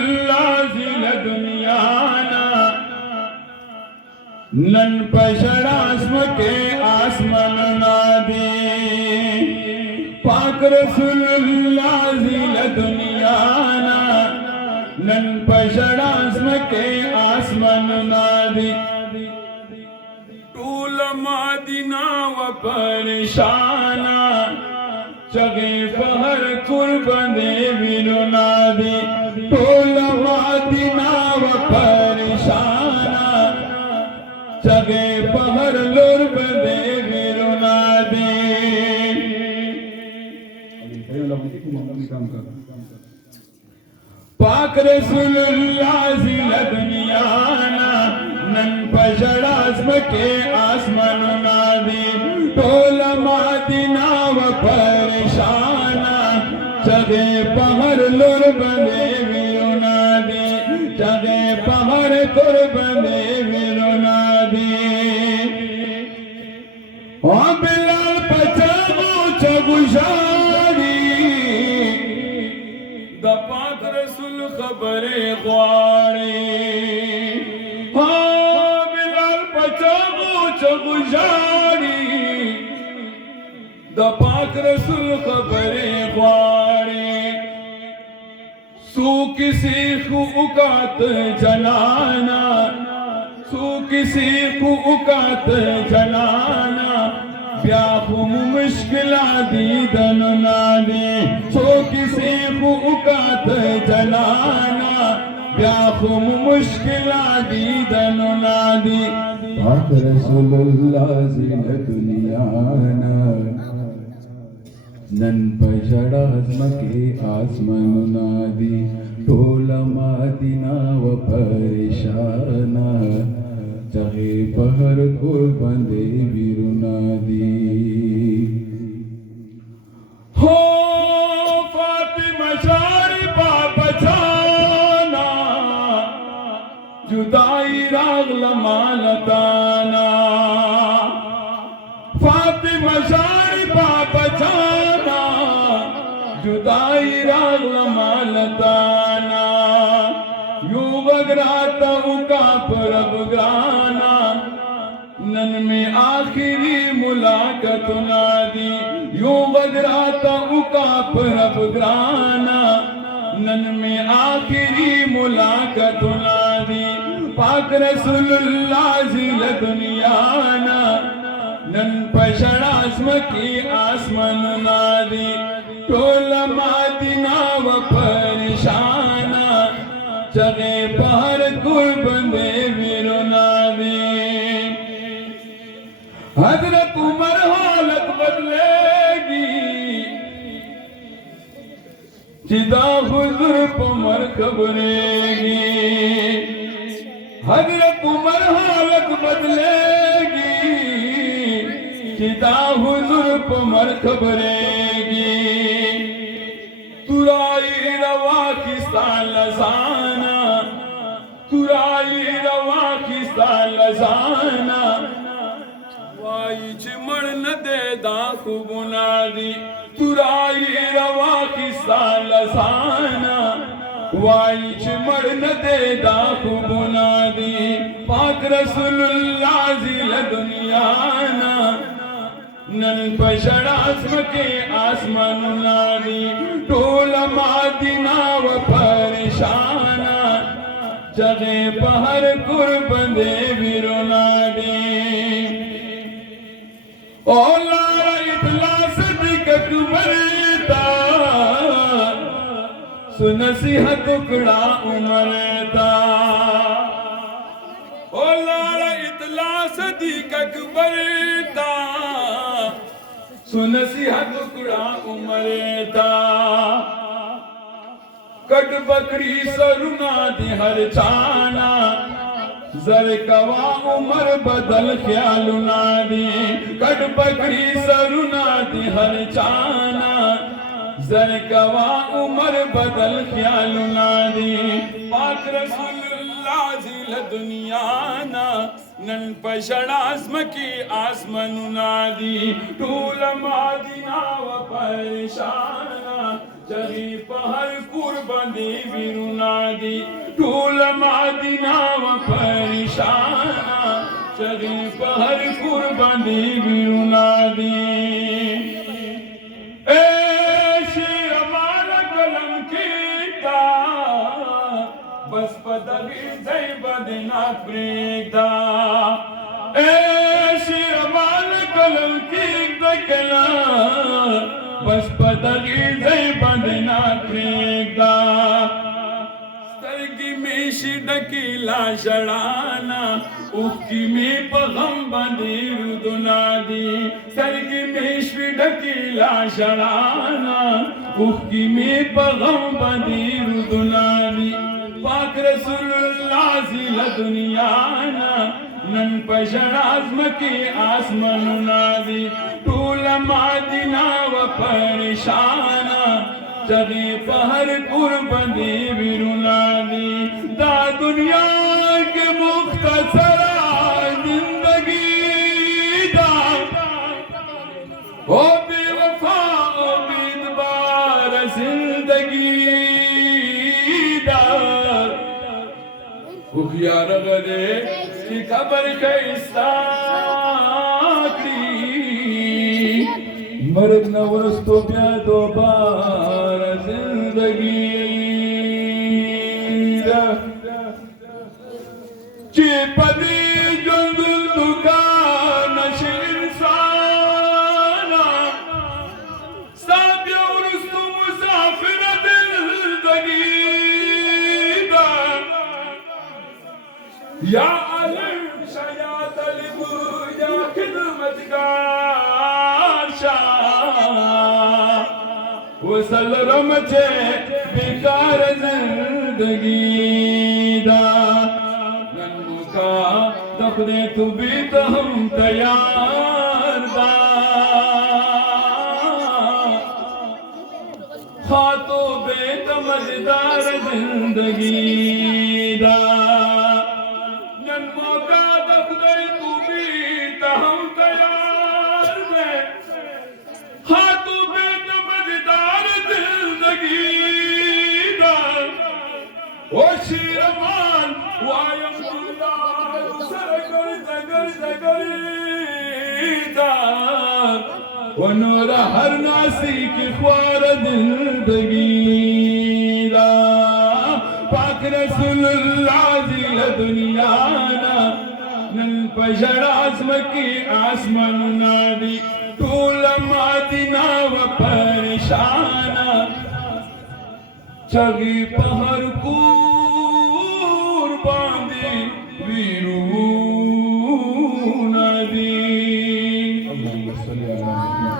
रसूलुल्लाह जिल दुनियाना नन पशड़ास्म के आसमान नादी पाक रसूलुल्लाह जिल दुनियाना नन पशड़ास्म के आसमान नादी टूल मादिना व परेशाना चगे पहर कुर्बने विरुनादी टोल मादिना व परेशाना चगे पहर लुर्बने विरुनादी पाक रसूलुल्लाह जिल दुनियाना नन पशड़ास्म के आसमान नादी टोल मादिना व परेशाना चगे पहर लुर्बने विरुनादी चगे पहर कुर्बने विरुनादी ओ बिलाल पचागो चगुशारी द पाक रसूल खबरे ग्वारी ओ बिलाल पचागो चगुशारी द पाक रसूल खबरे ग्वारी सू किसी को उकात जनाना सू किसी को उकात जनाना ब्याखुम मुश्किला दीदन नादी सो किसी को उकात जनाना ब्याखुम मुश्किला दीदन नादी पाक रसूलुल्लाह जिल दुनियाना नन पशड़ास्म के आसमान नादी टोल मादिना व परेशाना चगे पहर कुर्बने विरुनादी हो फातिमा शारी बचाना जुदाई रागल मालताना फातिमा शारी बचाना जुदाई रागल मालताना यू वगराता उका परब ग्राना नन में आखिरी मुलाकात नादी यू वगराता उका परब ग्राना नन में आखिरी मुलाकात नादी पाक रसूलुल्लाह जिल दुनियाना नन पशड़ास्म की आसमान नादी टोल मादिना व परेशाना चगे पहर कुर्बने विरुनादी हजरत उमर हालत बदलेगी जिदा हुजूर पमर खबरेगी हजरत उमर हालत बदलेगी जिदा हुजूर पमर खबरेगी तुराई रवा की सालसाना तुराई रवा की सालसाना वाई चिमड़ न दे दाखु बुनादी तुराई रवा की सालसाना वाई चिमड़ न दे दाखु बुनादी पाक रसूलुल्लाह जिल दुनियाना नन पशड़ास्म के आसमान नादी टोल मादिना व परेशाना जगे पहर कुर्बने विरुनादी ओ लारा इतला सदिक कुमरता सुनसिहा टुकड़ा उमरता ओ लारा इतला सदिक कुमरता सुनसिहा टुकड़ा उमरता कट बकरी सरुना दिहर चाना जर कवा उमर बदल ख्याल नादी कट बकरी सरुना दिहर चाना जर कवा उमर बदल ख्याल नादी पाक रसूलुल्लाह जिल दुनियाना नन पशड़ास्म की आसमान नादी टूल मादिना व परेशाना चगी पहर कुर्बनी विरुनादी टूल मादिना व परेशाना चगी पहर कुर्बनी विरुनादी ए शेर माल कलम कीता बस पदगी जय बदना प्रेदा ए शेर माल कलम कीता कला बस पदगी जय बदना प्रेदा सरगी में शिडकीला शड़ाना उखी में पगम बंदी रुदुनादी सरगी में शिडकीला शड़ाना उखी में पगम बंदी रुदुनादी पाक रसूलुल्लाह ज़िला दुनियाना नन पशर आज़म की आसमान नादी टूल मादिना व परेशाना चगी पहर कुर्बनी विरुनादी दा दुनिया के मुख्तसरा जिंदगी दा ओ बेवफा उम्मीदवार जिंदगी दा खुखियार गले की खबर कैसा मर्द नवरस तो क्या दोबारा जिंदगी चिपदी जंगल दुकान इंसाना साबिया उर्स तो मुसाफिर जिंदगी या अलम शया तलब या खिदमतगार वसल रमचे बेकार जिंदगी दा नन्मुका दखदे तू भी तो हम तैयार दा खातो बेत मजेदार जिंदगी दा नन्मुका दखदे तू भी तो हम तैयार दे खातो ओ शीरमान वायम गुलदार सरकर जगर जगरीदा वो नूर हर नासी की ख्वार जिंदगी दा पाक रसूलुल्लाह ज़िला दुनियाना नन पशर आज़म की आसमान नादी टूल मादिना व परेशाना चगी पहर कुर्बानी वीरू